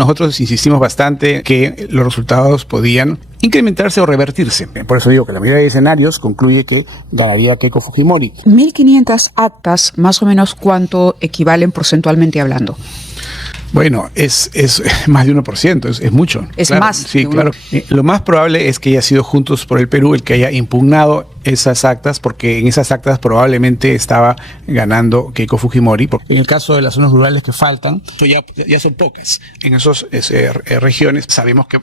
nosotros insistimos bastante que los resultados podían incrementarse o revertirse. Por eso digo que la mayoría de escenarios concluye que ganaría Keiko Fujimori. 1.500 actas, más o menos, ¿cuánto equivalen porcentualmente hablando? Bueno, es más de 1%, es mucho. Es claro, más. Sí, claro. Lo más probable es que haya sido Juntos por el Perú el que haya impugnado esas actas, porque en esas actas probablemente estaba ganando Keiko Fujimori. En el caso de las zonas rurales que faltan, ya son pocas. En esas regiones sabemos que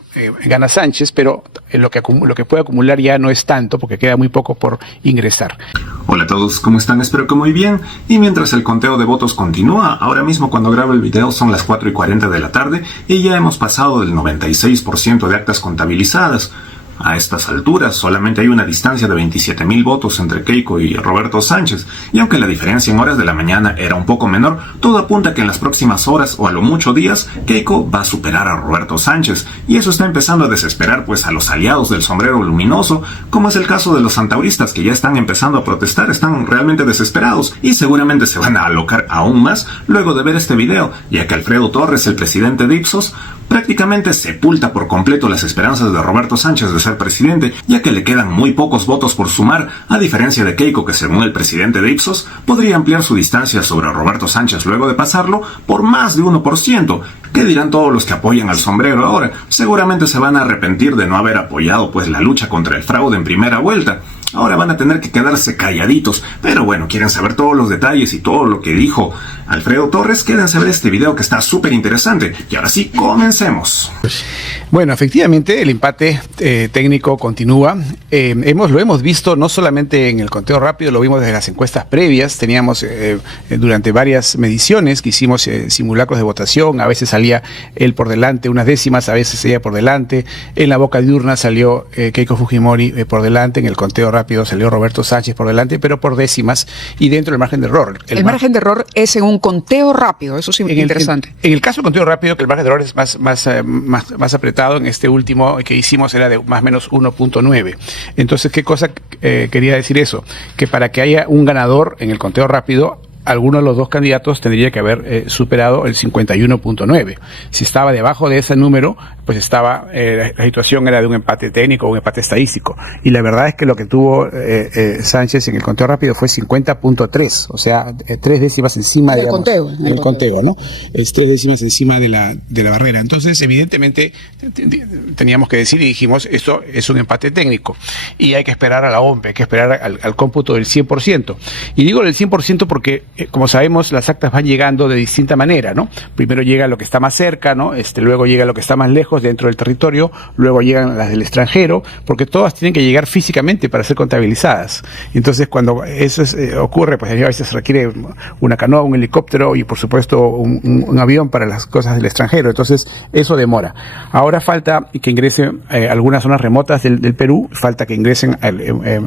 gana Sánchez, pero lo que puede acumular ya no es tanto, porque queda muy poco por ingresar. Hola a todos, ¿cómo están? Espero que muy bien. Y mientras el conteo de votos continúa, ahora mismo cuando grabo el video son las 4:40 de la tarde y ya hemos pasado del 96% de actas contabilizadas. A estas alturas solamente hay una distancia de 27.000 votos entre Keiko y Roberto Sánchez, y aunque la diferencia en horas de la mañana era un poco menor, todo apunta a que en las próximas horas o a lo mucho días, Keiko va a superar a Roberto Sánchez, y eso está empezando a desesperar pues a los aliados del sombrero luminoso, como es el caso de los santauristas que ya están empezando a protestar, están realmente desesperados, y seguramente se van a alocar aún más luego de ver este video, ya que Alfredo Torres, el presidente de Ipsos, prácticamente sepulta por completo las esperanzas de Roberto Sánchez de ser presidente, ya que le quedan muy pocos votos por sumar, a diferencia de Keiko, que según el presidente de Ipsos, podría ampliar su distancia sobre Roberto Sánchez luego de pasarlo por más de 1%. ¿Qué dirán todos los que apoyan al sombrero ahora? Seguramente se van a arrepentir de no haber apoyado pues la lucha contra el fraude en primera vuelta. Ahora van a tener que quedarse calladitos, pero bueno, quieren saber todos los detalles y todo lo que dijo Alfredo Torres, quédense a ver este video que está súper interesante. Y ahora sí, comencemos. Bueno, efectivamente el empate técnico continúa. Lo hemos visto no solamente en el conteo rápido, lo vimos desde las encuestas previas. Teníamos durante varias mediciones que hicimos simulacros de votación, a veces salía él por delante unas décimas, a veces ella por delante. En la boca de urna salió Keiko Fujimori por delante, en el conteo rápido salió Roberto Sánchez por delante, pero por décimas y dentro del margen de error. El margen de error es en un conteo rápido, eso sí es interesante. En el caso del conteo rápido, que el margen de error es más apretado, en este último que hicimos era de más o menos 1.9. Entonces, ¿qué cosa quería decir eso? Que para que haya un ganador en el conteo rápido, alguno de los dos candidatos tendría que haber superado el 51.9. Si estaba debajo de ese número, pues la situación era de un empate técnico o un empate estadístico. Y la verdad es que lo que tuvo Sánchez en el conteo rápido fue 50.3, o sea, 3 décimas encima del conteo, ¿no? Es 3 décimas encima de la barrera. Entonces, evidentemente, teníamos que decir y dijimos, esto es un empate técnico. Y hay que esperar a la OMPE, hay que esperar al cómputo del 100%. Y digo del 100% porque como sabemos, las actas van llegando de distinta manera, ¿no? Primero llega lo que está más cerca, ¿no? Luego llega lo que está más lejos dentro del territorio, luego llegan las del extranjero, porque todas tienen que llegar físicamente para ser contabilizadas. Entonces, cuando eso ocurre, pues a veces se requiere una canoa, un helicóptero y, por supuesto, un avión para las cosas del extranjero. Entonces, eso demora. Ahora falta que ingresen algunas zonas remotas del Perú, falta que ingresen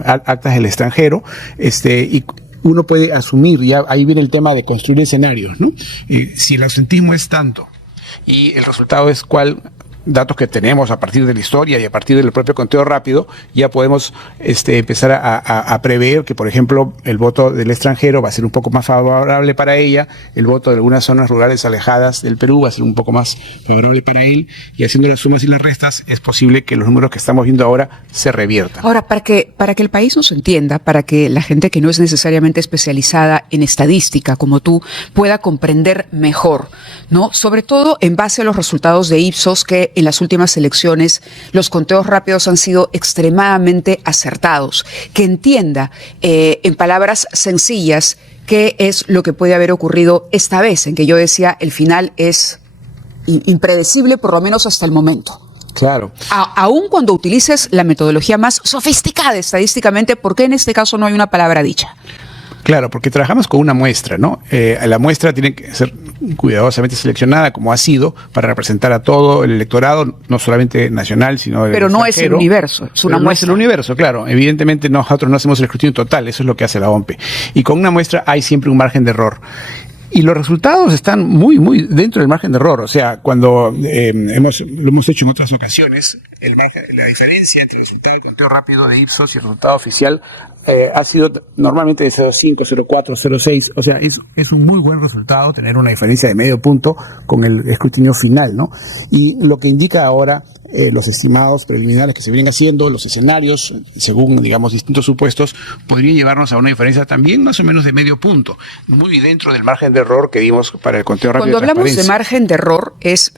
actas del extranjero, y uno puede asumir, ya ahí viene el tema de construir escenarios, ¿no? Si el ausentismo es tanto y el resultado es cuál, datos que tenemos a partir de la historia y a partir del propio conteo rápido, ya podemos empezar a prever que, por ejemplo, el voto del extranjero va a ser un poco más favorable para ella, el voto de algunas zonas rurales alejadas del Perú va a ser un poco más favorable para él, y haciendo las sumas y las restas es posible que los números que estamos viendo ahora se reviertan. Ahora, para que el país nos entienda, para que la gente que no es necesariamente especializada en estadística como tú pueda comprender mejor, ¿no? Sobre todo en base a los resultados de Ipsos, que en las últimas elecciones los conteos rápidos han sido extremadamente acertados. Que entienda en palabras sencillas qué es lo que puede haber ocurrido esta vez, en que yo decía el final es impredecible, por lo menos hasta el momento. Claro. Aún cuando utilices la metodología más sofisticada estadísticamente, ¿por qué en este caso no hay una palabra dicha? Claro, porque trabajamos con una muestra, ¿no? La muestra tiene que ser cuidadosamente seleccionada, como ha sido, para representar a todo el electorado, no solamente nacional, sino del extranjero. Pero no es el universo, es una muestra. No es el universo, claro. Evidentemente nosotros no hacemos el escrutinio total, eso es lo que hace la OMPE. Y con una muestra hay siempre un margen de error. Y los resultados están muy dentro del margen de error. O sea, cuando lo hemos hecho en otras ocasiones, la diferencia entre el resultado del conteo rápido de Ipsos y el resultado oficial ha sido normalmente de 0,5, 0,4, 0,6. O sea, es un muy buen resultado tener una diferencia de medio punto con el escrutinio final, ¿no? Y lo que indica ahora los estimados preliminares que se vienen haciendo, los escenarios, según, digamos, distintos supuestos, podría llevarnos a una diferencia también más o menos de medio punto, muy dentro del margen de error que dimos para el conteo rápido. Cuando hablamos de margen de error es,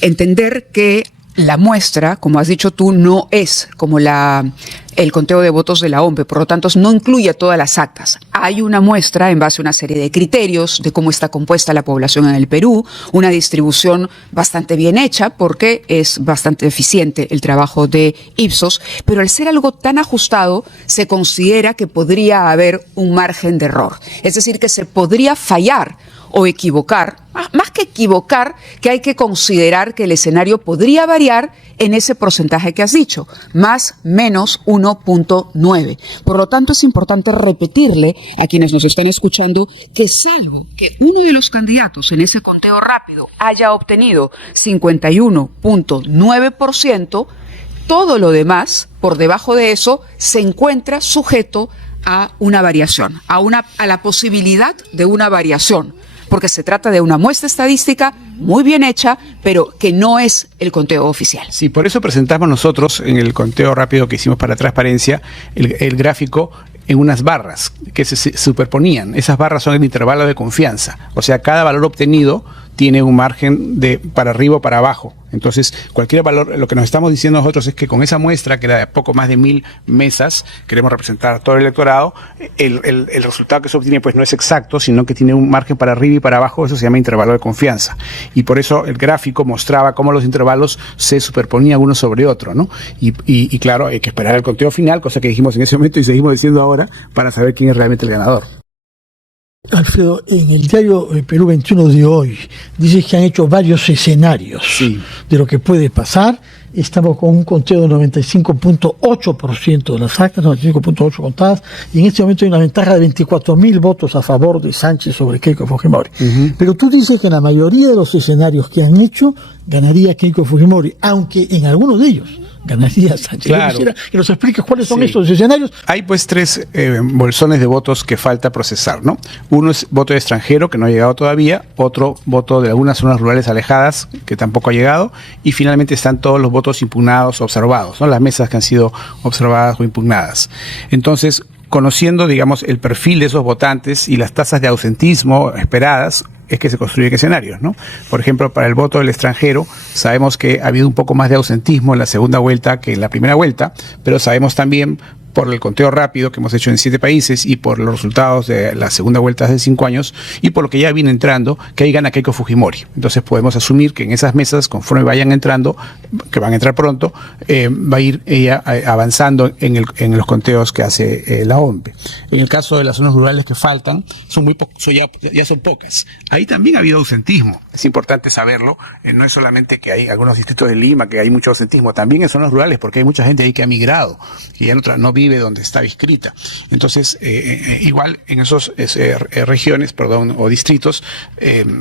entender que la muestra, como has dicho tú, no es como el conteo de votos de la OMPE, por lo tanto no incluye todas las actas. Hay una muestra en base a una serie de criterios de cómo está compuesta la población en el Perú, una distribución bastante bien hecha porque es bastante eficiente el trabajo de Ipsos, pero al ser algo tan ajustado se considera que podría haber un margen de error, es decir, que se podría fallar o equivocar, más que equivocar, que hay que considerar que el escenario podría variar en ese porcentaje que has dicho, más menos 1.9. Por lo tanto, es importante repetirle a quienes nos están escuchando que salvo que uno de los candidatos en ese conteo rápido haya obtenido 51.9%, todo lo demás, por debajo de eso, se encuentra sujeto a una variación, a la posibilidad de una variación, porque se trata de una muestra estadística muy bien hecha, pero que no es el conteo oficial. Sí, por eso presentamos nosotros en el conteo rápido que hicimos para transparencia el gráfico en unas barras que se superponían. Esas barras son el intervalo de confianza, o sea, cada valor obtenido tiene un margen de para arriba o para abajo. Entonces, cualquier valor, lo que nos estamos diciendo nosotros es que con esa muestra, que era de poco más de 1000 mesas, queremos representar a todo el electorado, el resultado que se obtiene pues no es exacto, sino que tiene un margen para arriba y para abajo, eso se llama intervalo de confianza. Y por eso el gráfico mostraba cómo los intervalos se superponían uno sobre otro, ¿no? Y claro, hay que esperar el conteo final, cosa que dijimos en ese momento y seguimos diciendo ahora, para saber quién es realmente el ganador. Alfredo, en el diario Perú 21 de hoy, dice que han hecho varios escenarios de lo que puede pasar. Estamos con un conteo del 95.8% de las actas, 95.8 contadas, y en este momento hay una ventaja de 24.000 votos a favor de Sánchez sobre Keiko Fujimori. Pero tú dices que en la mayoría de los escenarios que han hecho, ganaría Keiko Fujimori, aunque en algunos de ellos ganaría Sánchez. Claro. Yo quisiera que nos expliques cuáles son estos escenarios. Hay pues tres bolsones de votos que falta procesar, ¿no? Uno es voto de extranjero, que no ha llegado todavía, otro voto de algunas zonas rurales alejadas, que tampoco ha llegado, y finalmente están todos los votos impugnados o observados, ¿no? Las mesas que han sido observadas o impugnadas. Entonces, conociendo, digamos, el perfil de esos votantes y las tasas de ausentismo esperadas, es que se construyen escenarios, ¿no? Por ejemplo, para el voto del extranjero, sabemos que ha habido un poco más de ausentismo en la segunda vuelta que en la primera vuelta, pero sabemos también, por el conteo rápido que hemos hecho en 7 países y por los resultados de la segunda vuelta hace 5 años y por lo que ya viene entrando, que ahí gana Keiko Fujimori. Entonces podemos asumir que en esas mesas, conforme vayan entrando, que van a entrar pronto, va a ir ella avanzando en los conteos que hace la OMPE. En el caso de las zonas rurales que faltan, son muy ya son pocas. Ahí también ha habido ausentismo. Es importante saberlo. No es solamente que hay algunos distritos de Lima que hay mucho ausentismo, también en zonas rurales, porque hay mucha gente ahí que ha migrado, que ya no vive donde está inscrita. Entonces, igual en esas regiones, o distritos,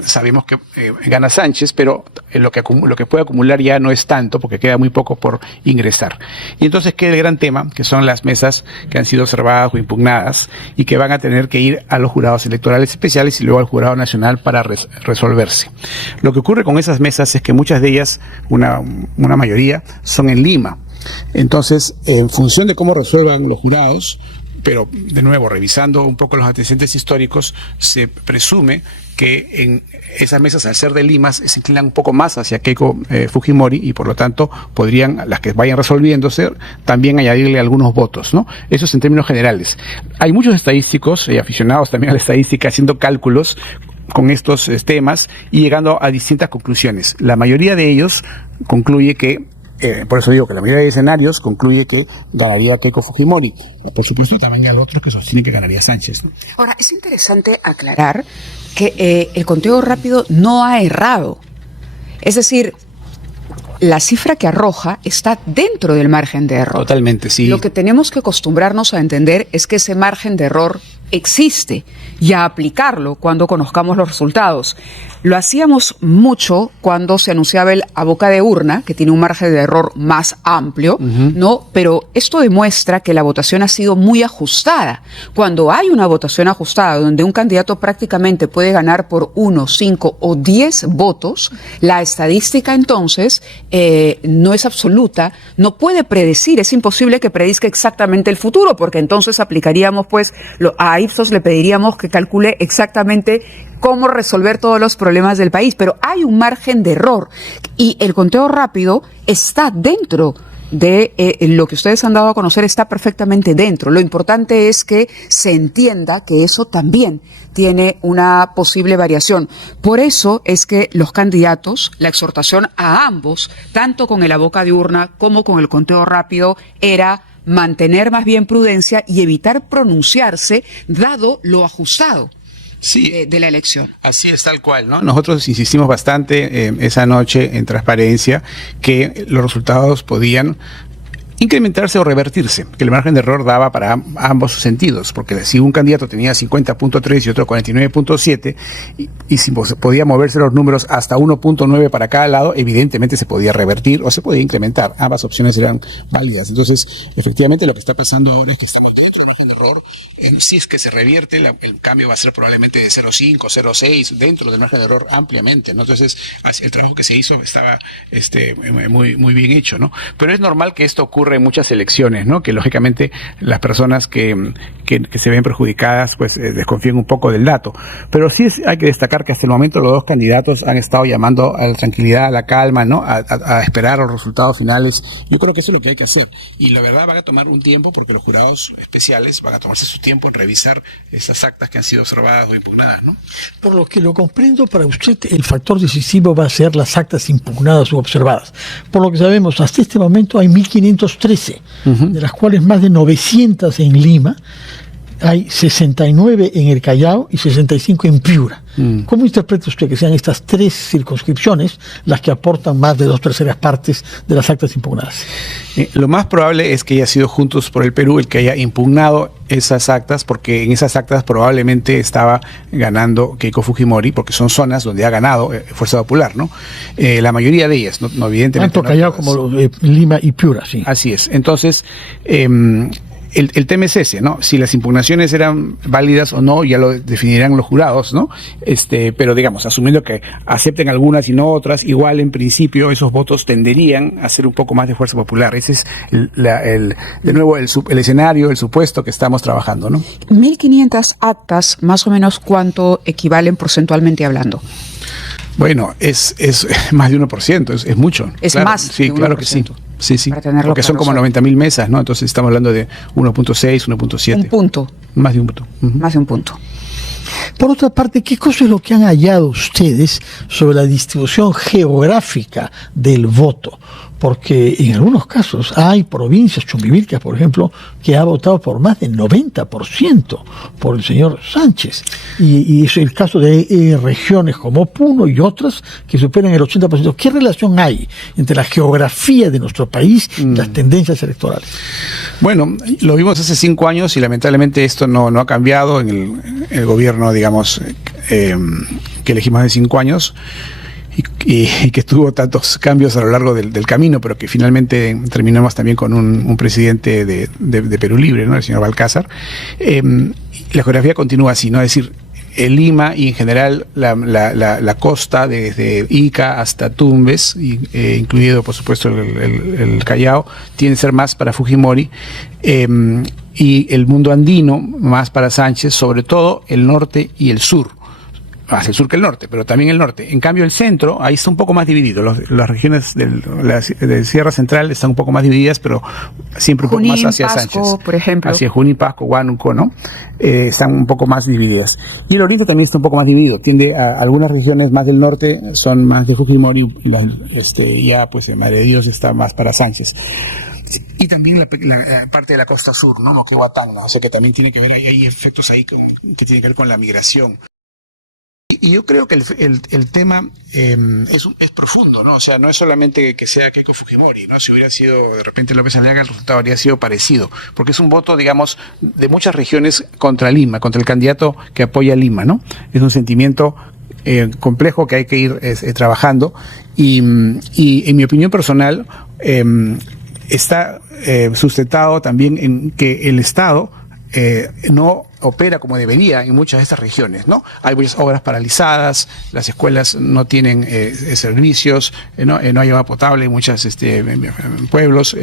sabemos que gana Sánchez, pero lo que puede acumular ya no es tanto, porque queda muy poco por ingresar. Y entonces queda el gran tema, que son las mesas que han sido observadas o impugnadas y que van a tener que ir a los jurados electorales especiales y luego al jurado nacional para resolverse. Lo que ocurre con esas mesas es que muchas de ellas, una mayoría, son en Lima. Entonces, en función de cómo resuelvan los jurados, pero de nuevo, revisando un poco los antecedentes históricos, se presume que en esas mesas, al ser de Lima, se inclinan un poco más hacia Keiko Fujimori y por lo tanto podrían, las que vayan resolviéndose, también añadirle algunos votos, ¿no? Eso es en términos generales. Hay muchos estadísticos y aficionados también a la estadística haciendo cálculos con estos temas y llegando a distintas conclusiones. La mayoría de ellos concluye que por eso digo que la mayoría de escenarios concluye que ganaría Keiko Fujimori. Por supuesto, también hay otros que sostienen que ganaría Sánchez, ¿no? Ahora, es interesante aclarar que el conteo rápido no ha errado. Es decir, la cifra que arroja está dentro del margen de error. Totalmente, sí. Lo que tenemos que acostumbrarnos a entender es que ese margen de error existe y a aplicarlo cuando conozcamos los resultados. Lo hacíamos mucho cuando se anunciaba el a boca de urna, que tiene un margen de error más amplio, ¿no? Pero esto demuestra que la votación ha sido muy ajustada. Cuando hay una votación ajustada, donde un candidato prácticamente puede ganar por 1, 5 o 10 votos, la estadística entonces no es absoluta, no puede predecir, es imposible que predizca exactamente el futuro, porque entonces aplicaríamos, pues, a Ipsos le pediríamos que calcule exactamente cómo resolver todos los problemas del país, pero hay un margen de error y el conteo rápido está dentro de lo que ustedes han dado a conocer, está perfectamente dentro. Lo importante es que se entienda que eso también tiene una posible variación. Por eso es que los candidatos, la exhortación a ambos, tanto con el a boca de urna como con el conteo rápido, era mantener más bien prudencia y evitar pronunciarse dado lo ajustado. Sí, De la elección. Así es, tal cual, ¿no? Nosotros insistimos bastante esa noche en transparencia que los resultados podían incrementarse o revertirse, que el margen de error daba para ambos sentidos, porque si un candidato tenía 50.3 y otro 49.7 y si podía moverse los números hasta 1.9 para cada lado, evidentemente se podía revertir o se podía incrementar. Ambas opciones eran válidas. Entonces, efectivamente, lo que está pasando ahora es que estamos dentro del margen de error. Si es que se revierte, el cambio va a ser probablemente de 0.5, 0.6, dentro del margen de error ampliamente, ¿no? Entonces, el trabajo que se hizo estaba muy bien hecho, ¿no? Pero es normal que esto ocurra en muchas elecciones, ¿no? Que lógicamente las personas que se ven perjudicadas, pues desconfían un poco del dato. Pero sí hay que destacar que hasta el momento los dos candidatos han estado llamando a la tranquilidad, a la calma, ¿no? A esperar los resultados finales. Yo creo que eso es lo que hay que hacer. Y la verdad van a tomar un tiempo porque los jurados especiales van a tomarse su tiempo en revisar esas actas que han sido observadas o impugnadas, ¿no? Por lo que lo comprendo, para usted el factor decisivo va a ser las actas impugnadas u observadas. Por lo que sabemos, hasta este momento hay 1.513, de las cuales más de 900 en Lima, hay 69 en el Callao y 65 en Piura. ¿Cómo interpreta usted que sean estas tres circunscripciones las que aportan más de 2/3 partes de las actas impugnadas? Lo más probable es que haya sido Juntos por el Perú el que haya impugnado esas actas, porque en esas actas probablemente estaba ganando Keiko Fujimori, porque son zonas donde ha ganado Fuerza Popular, ¿no? La mayoría de ellas, no evidentemente. Tanto Callao como Lima y Piura, sí. Así es. Entonces, el tema es ese, ¿no? Si las impugnaciones eran válidas o no, ya lo definirán los jurados, ¿no? Pero digamos, asumiendo que acepten algunas y no otras, igual en principio esos votos tenderían a ser un poco más de Fuerza Popular. Ese es de nuevo el escenario, el supuesto que estamos trabajando, ¿no? 1.500 actas, más o menos, ¿cuánto equivalen porcentualmente hablando? Bueno, es más de 1%, es mucho. Es claro, más sí, de 1%. Claro que sí. Sí. Porque son como 90.000 mesas, ¿no? Entonces estamos hablando de 1.6, 1.7. Un punto. Más de un punto. Más de un punto. Por otra parte, ¿qué cosa es lo que han hallado ustedes sobre la distribución geográfica del voto? Porque en algunos casos hay provincias, Chumbivilcas, por ejemplo, que ha votado por más del 90% por el señor Sánchez. Y es el caso de regiones como Puno y otras que superan el 80%. ¿Qué relación hay entre la geografía de nuestro país y las tendencias electorales? Bueno, lo vimos hace 5 años y lamentablemente esto no ha cambiado en el gobierno, digamos, que elegimos hace 5 años. Y que tuvo tantos cambios a lo largo del camino, pero que finalmente terminamos también con un presidente de Perú Libre, ¿no? El señor Balcázar. La geografía continúa así, ¿no? Es decir, Lima y en general la costa, desde Ica hasta Tumbes, incluido por supuesto el Callao, tiene que ser más para Fujimori, y el mundo andino más para Sánchez, sobre todo el norte y el sur. Más el sur que el norte, pero también el norte. En cambio, el centro, ahí está un poco más dividido. Las regiones de Sierra Central están un poco más divididas, pero siempre un Junín, poco más hacia Pasco, Sánchez. por ejemplo. Hacia Junín, Pasco, Huánuco, ¿no? Están un poco más divididas. Y el oriente también está un poco más dividido. Tiende a algunas regiones más del norte, son más de Fujimori, ya pues en Madre de Dios está más para Sánchez. Y también la parte de la costa sur, ¿no? Moquegua, Tacna. O sea que también tiene que ver, hay efectos ahí que tienen que ver con la migración. Y yo creo que el tema es profundo, ¿no? O sea, no es solamente que sea Keiko Fujimori, ¿no? Si hubiera sido de repente López Aliaga, el resultado habría sido parecido, porque es un voto, digamos, de muchas regiones contra Lima, contra el candidato que apoya a Lima, ¿no? Es un sentimiento complejo que hay que ir trabajando y en mi opinión personal está sustentado también en que el Estado no opera como debería en muchas de estas regiones, ¿no? Hay muchas obras paralizadas, las escuelas no tienen servicios, no hay agua potable en muchos pueblos,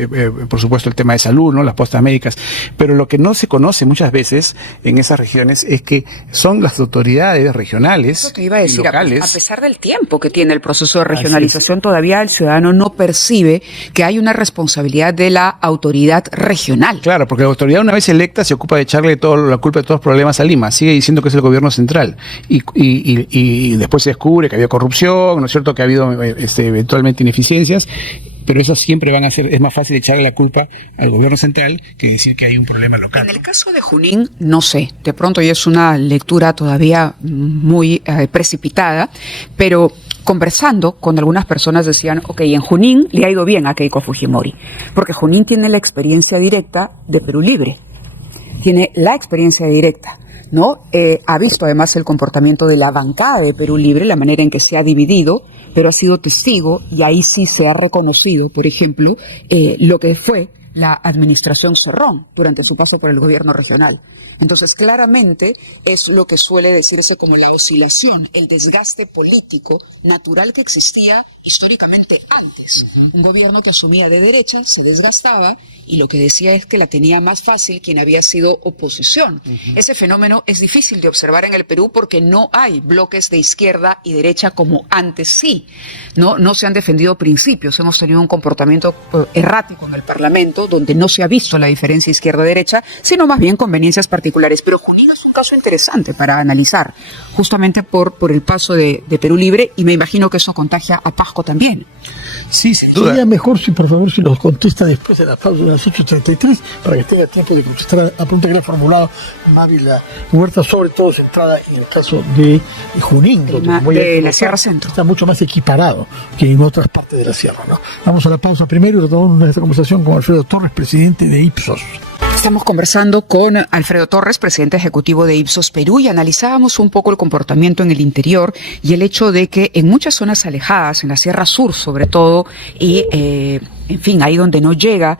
por supuesto el tema de salud, ¿no? Las postas médicas, pero lo que no se conoce muchas veces en esas regiones es que son las autoridades regionales Eso te iba a decir, y locales. a pesar del tiempo que tiene el proceso de regionalización, todavía el ciudadano no percibe que hay una responsabilidad de la autoridad regional. Claro, porque la autoridad una vez electa se ocupa de echarle la culpa de todos los problemas a Lima, sigue diciendo que es el gobierno central y después se descubre que había corrupción, ¿no es cierto?, que ha habido eventualmente ineficiencias, pero esas siempre van a ser, es más fácil echarle la culpa al gobierno central que decir que hay un problema local. En el caso de Junín, no sé, de pronto ya es una lectura todavía muy precipitada, pero conversando con algunas personas decían, ok, en Junín le ha ido bien a Keiko Fujimori, porque Junín tiene la experiencia directa de Perú Libre. Tiene la experiencia directa, ¿no? Ha visto además el comportamiento de la bancada de Perú Libre, la manera en que se ha dividido, pero ha sido testigo y ahí sí se ha reconocido, por ejemplo, lo que fue la administración Cerrón durante su paso por el gobierno regional. Entonces, claramente es lo que suele decirse como la oscilación, el desgaste político natural que existía históricamente antes. Un gobierno que asumía de derecha se desgastaba y lo que decía es que la tenía más fácil quien había sido oposición. Ese fenómeno es difícil de observar en el Perú porque no hay bloques de izquierda y derecha como antes sí. No se han defendido principios. Hemos tenido un comportamiento errático en el Parlamento donde no se ha visto la diferencia izquierda-derecha, sino más bien conveniencias particulares. Pero Junín es un caso interesante para analizar, justamente por el paso de Perú Libre, y me imagino que eso contagia a Pasco también. Sí, sin duda. Sería mejor, si por favor, si los contesta después de la pausa de las 8:33, para que tenga tiempo de contestar a la pregunta que le ha formulado Mávila Huerta, sobre todo centrada en el caso de Junín, de la Sierra Centro. Está mucho más equiparado que en otras partes de la Sierra, ¿no? Vamos a la pausa primero y retomamos nuestra conversación con Alfredo Torres, presidente de Ipsos. Estamos conversando con Alfredo Torres, presidente ejecutivo de Ipsos Perú, y analizábamos un poco el comportamiento en el interior y el hecho de que en muchas zonas alejadas, en la Sierra Sur sobre todo, y en fin, ahí donde no llega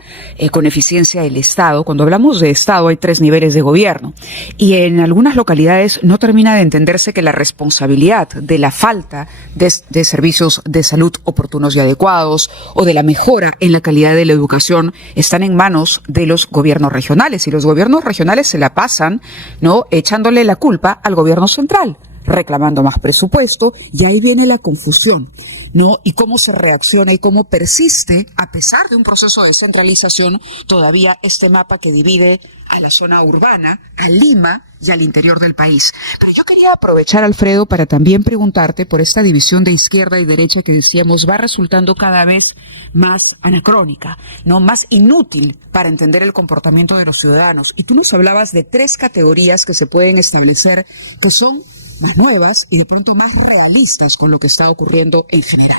con eficiencia el Estado. Cuando hablamos de Estado hay 3 niveles de gobierno y en algunas localidades no termina de entenderse que la responsabilidad de la falta de servicios de salud oportunos y adecuados o de la mejora en la calidad de la educación están en manos de los gobiernos regionales, y los gobiernos regionales se la pasan, ¿no?, echándole la culpa al gobierno central, reclamando más presupuesto, y ahí viene la confusión, ¿no? Y cómo se reacciona y cómo persiste, a pesar de un proceso de centralización, todavía este mapa que divide a la zona urbana, a Lima y al interior del país. Pero yo quería aprovechar, Alfredo, para también preguntarte por esta división de izquierda y derecha que decíamos va resultando cada vez más anacrónica, ¿no?, más inútil para entender el comportamiento de los ciudadanos. Y tú nos hablabas de 3 categorías que se pueden establecer, que son más nuevas y de pronto más realistas con lo que está ocurriendo en general.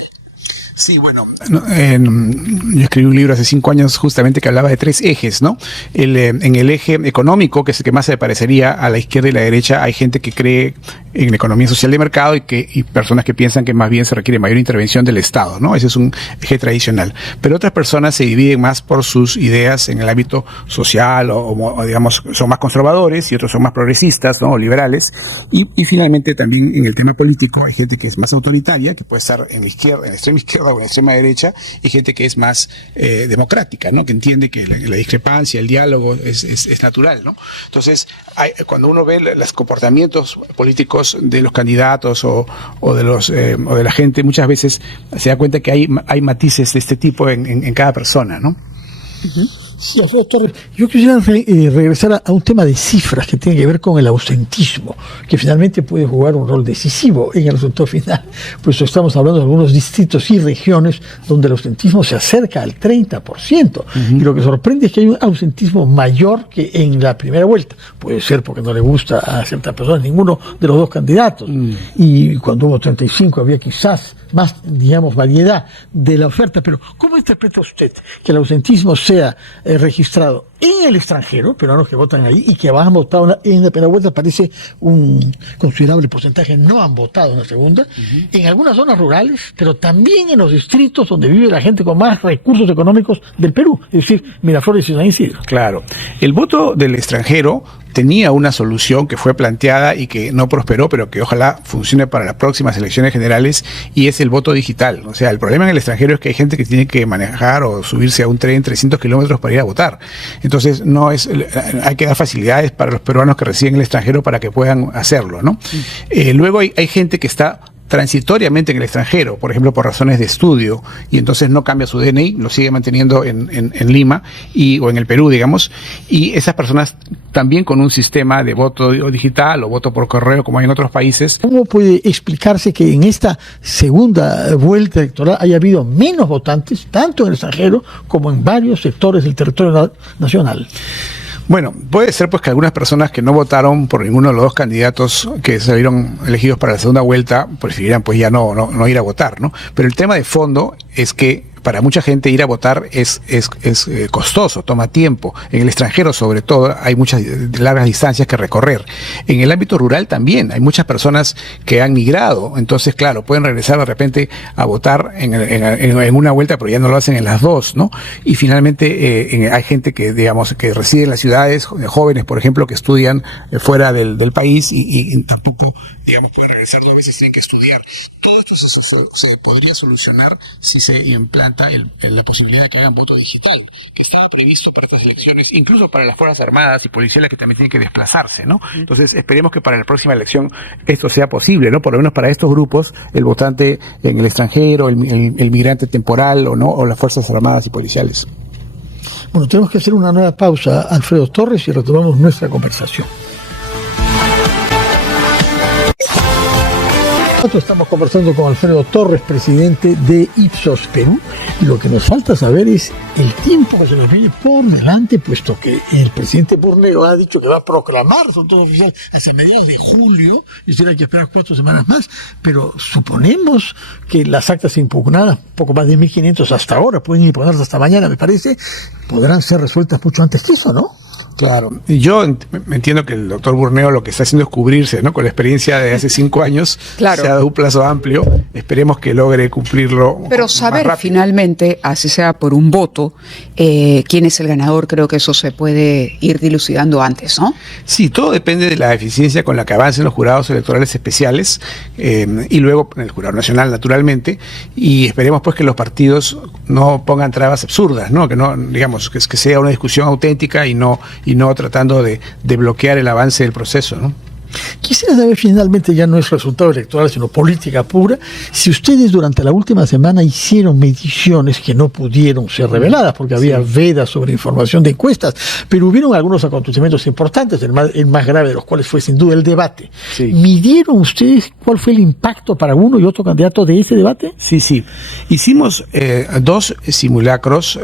Sí, bueno, yo escribí un libro hace 5 años justamente que hablaba de 3 ejes, ¿no? En el eje económico, que es el que más se parecería a la izquierda y la derecha, hay gente que cree en la economía social de mercado y personas que piensan que más bien se requiere mayor intervención del Estado, ¿no? Ese es un eje tradicional. Pero otras personas se dividen más por sus ideas en el ámbito social o digamos, son más conservadores y otros son más progresistas, ¿no?, o liberales. Y finalmente también en el tema político hay gente que es más autoritaria, que puede estar en la izquierda, en la extrema izquierda o en la extrema derecha, y gente que es más democrática, ¿no?, que entiende que la discrepancia, el diálogo es natural, ¿no? Entonces, cuando uno ve los comportamientos políticos de los candidatos o de la gente, muchas veces se da cuenta que hay matices de este tipo en cada persona, ¿no? Sí, Alfredo Torres, yo quisiera regresar a un tema de cifras que tiene que ver con el ausentismo, que finalmente puede jugar un rol decisivo en el resultado final. Pues estamos hablando de algunos distritos y regiones donde el ausentismo se acerca al 30%. Y lo que sorprende es que hay un ausentismo mayor que en la primera vuelta. Puede ser porque no le gusta a ciertas personas ninguno de los dos candidatos. Y cuando hubo 35 había quizás más, digamos, variedad de la oferta. Pero ¿cómo interpreta usted que el ausentismo sea registrado en el extranjero, peruanos que votan ahí y que han votado en la primera vuelta? Parece un considerable porcentaje no han votado en la segunda, en algunas zonas rurales, pero también en los distritos donde vive la gente con más recursos económicos del Perú, es decir, Miraflores y San Isidro. Claro, el voto del extranjero tenía una solución que fue planteada y que no prosperó, pero que ojalá funcione para las próximas elecciones generales, y es el voto digital. O sea, el problema en el extranjero es que hay gente que tiene que manejar o subirse a un tren 300 kilómetros para ir a votar. Entonces, hay que dar facilidades para los peruanos que residen en el extranjero para que puedan hacerlo, ¿no? Luego hay gente que está transitoriamente en el extranjero, por ejemplo, por razones de estudio, y entonces no cambia su DNI, lo sigue manteniendo en Lima o en el Perú, digamos, y esas personas también con un sistema de voto digital o voto por correo, como hay en otros países. ¿Cómo puede explicarse que en esta segunda vuelta electoral haya habido menos votantes, tanto en el extranjero como en varios sectores del territorio nacional? Bueno, puede ser pues que algunas personas que no votaron por ninguno de los dos candidatos que salieron elegidos para la segunda vuelta prefirieran pues ya no ir a votar, ¿no? Pero el tema de fondo es que para mucha gente ir a votar es costoso, toma tiempo. En el extranjero, sobre todo, hay muchas largas distancias que recorrer. En el ámbito rural también hay muchas personas que han migrado. Entonces, claro, pueden regresar de repente a votar en una vuelta, pero ya no lo hacen en las dos, ¿no? Y finalmente hay gente que, digamos, que reside en las ciudades, jóvenes, por ejemplo, que estudian fuera del país y tampoco, digamos, pueden regresar 2 veces, tienen que estudiar. Todo esto se podría solucionar si se implanta la posibilidad de que hagan voto digital, que estaba previsto para estas elecciones, incluso para las Fuerzas Armadas y policiales que también tienen que desplazarse, ¿no? Entonces esperemos que para la próxima elección esto sea posible, ¿no? Por lo menos para estos grupos, el votante en el extranjero, el migrante temporal o las Fuerzas Armadas y policiales. Bueno, tenemos que hacer una nueva pausa, Alfredo Torres, y retomamos nuestra conversación. Nosotros estamos conversando con Alfredo Torres, presidente de Ipsos Perú, y lo que nos falta saber es el tiempo que se nos viene por delante, puesto que el presidente Burneo ha dicho que va a proclamar resultado oficial hacia mediados de julio, y hay que esperar 4 semanas más, pero suponemos que las actas impugnadas, poco más de 1.500 hasta ahora, pueden impugnarse hasta mañana, me parece, podrán ser resueltas mucho antes que eso, ¿no? Claro, y yo entiendo que el doctor Burneo lo que está haciendo es cubrirse, ¿no? Con la experiencia de hace 5 años, claro. Se ha dado un plazo amplio, esperemos que logre cumplirlo. Pero saber finalmente, así sea por un voto, quién es el ganador, creo que eso se puede ir dilucidando antes, ¿no? Sí, todo depende de la eficiencia con la que avancen los jurados electorales especiales y luego el jurado nacional, naturalmente, y esperemos pues que los partidos no pongan trabas absurdas, ¿no? Que no, digamos, que sea una discusión auténtica y no tratando de bloquear el avance del proceso, ¿no? Quisiera saber, finalmente, ya no es resultado electoral, sino política pura, si ustedes durante la última semana hicieron mediciones que no pudieron ser reveladas, porque había vedas sobre información de encuestas, pero hubieron algunos acontecimientos importantes, el más grave de los cuales fue sin duda el debate. Sí. ¿Midieron ustedes cuál fue el impacto para uno y otro candidato de ese debate? Sí. Hicimos 2 simulacros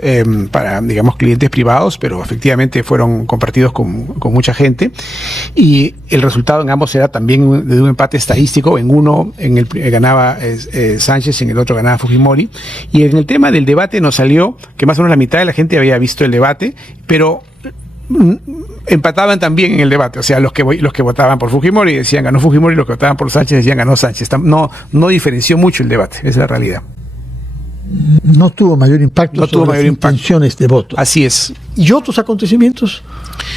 para, digamos, clientes privados, pero efectivamente fueron compartidos con mucha gente, y el resultado en ambos era también de un empate estadístico. En uno ganaba Sánchez, en el otro ganaba Fujimori, y en el tema del debate nos salió que más o menos la mitad de la gente había visto el debate, pero empataban también en el debate, o sea, los que votaban por Fujimori decían ganó Fujimori, los que votaban por Sánchez decían ganó Sánchez. No diferenció mucho el debate, esa es la realidad. No tuvo mayor impacto sobre las intenciones de voto. Así es. ¿Y otros acontecimientos?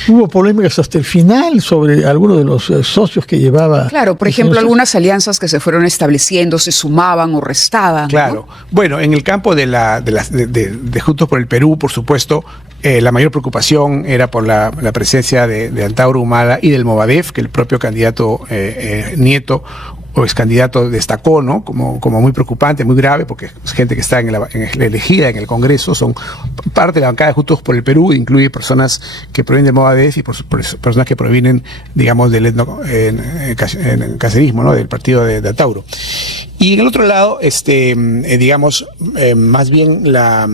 Hubo polémicas hasta el final sobre algunos de los socios que llevaba. Claro, por ejemplo, algunas alianzas que se fueron estableciendo, se sumaban o restaban. Claro. ¿No? Bueno, en el campo de Juntos por el Perú, por supuesto, la mayor preocupación era por la presencia de Antauro Humala y del Movadef, que el propio candidato Nieto ex candidato destacó, ¿no? Como muy preocupante, muy grave, porque es gente que está elegida en el Congreso, son parte de la bancada de Juntos por el Perú, incluye personas que provienen del Movadef y personas que provienen, digamos, del cacerismo, ¿no? Del partido de Atauro. Y en el otro lado, digamos, más bien la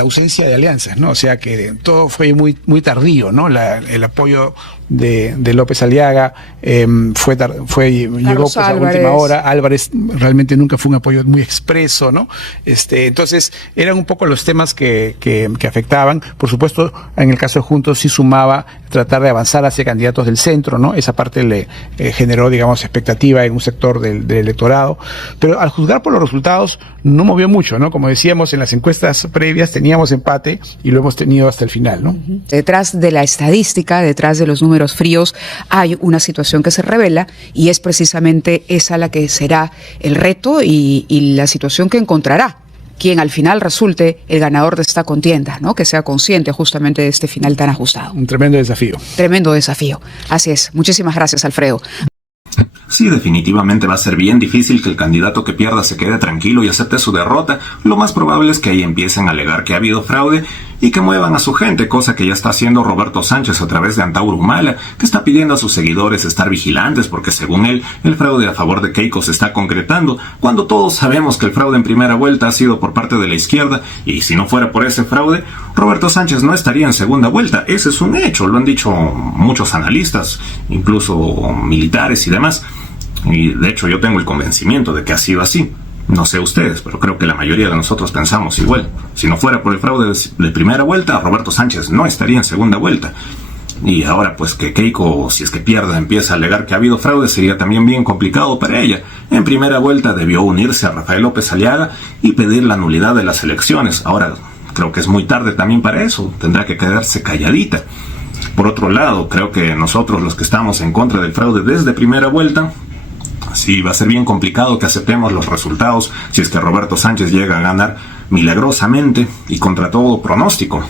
ausencia de alianzas, ¿no? O sea que todo fue muy tardío, ¿no? El apoyo de López Aliaga llegó pues a última hora. Álvarez realmente nunca fue un apoyo muy expreso, ¿no? Entonces eran un poco los temas que afectaban. Por supuesto, en el caso de Juntos sí sumaba tratar de avanzar hacia candidatos del centro, ¿no? Esa parte le generó, digamos, expectativa en un sector del electorado, pero al juzgar por los resultados no movió mucho, ¿no? Como decíamos, en las encuestas previas teníamos empate y lo hemos tenido hasta el final, ¿no? Detrás de la estadística, detrás de los números fríos, hay una situación que se revela y es precisamente esa la que será el reto y la situación que encontrará quien al final resulte el ganador de esta contienda, ¿no? Que sea consciente justamente de este final tan ajustado. Un tremendo desafío. Tremendo desafío. Así es. Muchísimas gracias, Alfredo. Sí, definitivamente va a ser bien difícil que el candidato que pierda se quede tranquilo y acepte su derrota. Lo más probable es que ahí empiecen a alegar que ha habido fraude y que muevan a su gente, cosa que ya está haciendo Roberto Sánchez a través de Antauro Humala, que está pidiendo a sus seguidores estar vigilantes porque según él, el fraude a favor de Keiko se está concretando, cuando todos sabemos que el fraude en primera vuelta ha sido por parte de la izquierda, y si no fuera por ese fraude, Roberto Sánchez no estaría en segunda vuelta. Ese es un hecho, lo han dicho muchos analistas, incluso militares y demás. Y de hecho yo tengo el convencimiento de que ha sido así. No sé ustedes, pero creo que la mayoría de nosotros pensamos igual. Si no fuera por el fraude de primera vuelta, Roberto Sánchez no estaría en segunda vuelta. Y ahora pues que Keiko, si es que pierde, empieza a alegar que ha habido fraude, sería también bien complicado para ella. En primera vuelta debió unirse a Rafael López Aliaga y pedir la nulidad de las elecciones. Ahora creo que es muy tarde también para eso, tendrá que quedarse calladita. Por otro lado, creo que nosotros los que estamos en contra del fraude desde primera vuelta, sí, va a ser bien complicado que aceptemos los resultados si es que Roberto Sánchez llega a ganar milagrosamente y contra todo pronóstico.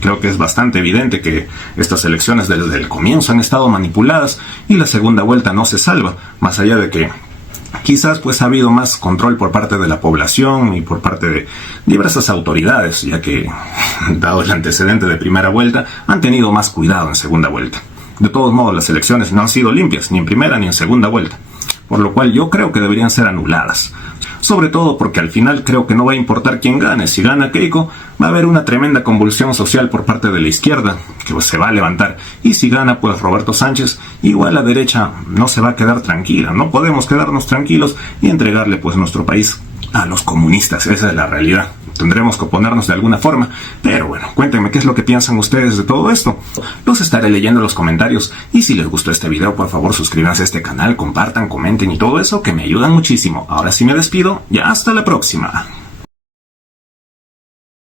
Creo que es bastante evidente que estas elecciones desde el comienzo han estado manipuladas y la segunda vuelta no se salva, más allá de que quizás pues ha habido más control por parte de la población y por parte de diversas autoridades, ya que, dado el antecedente de primera vuelta, han tenido más cuidado en segunda vuelta. De todos modos, las elecciones no han sido limpias, ni en primera ni en segunda vuelta, por lo cual yo creo que deberían ser anuladas. Sobre todo porque al final creo que no va a importar quién gane. Si gana Keiko, va a haber una tremenda convulsión social por parte de la izquierda, que pues se va a levantar. Y si gana pues Roberto Sánchez, igual la derecha no se va a quedar tranquila. No podemos quedarnos tranquilos y entregarle pues nuestro país a los comunistas. Esa es la realidad. Tendremos que oponernos de alguna forma, pero bueno, cuéntenme qué es lo que piensan ustedes de todo esto. Los estaré leyendo en los comentarios, y si les gustó este video, por favor suscríbanse a este canal, compartan, comenten y todo eso, que me ayudan muchísimo. Ahora sí me despido, ya hasta la próxima.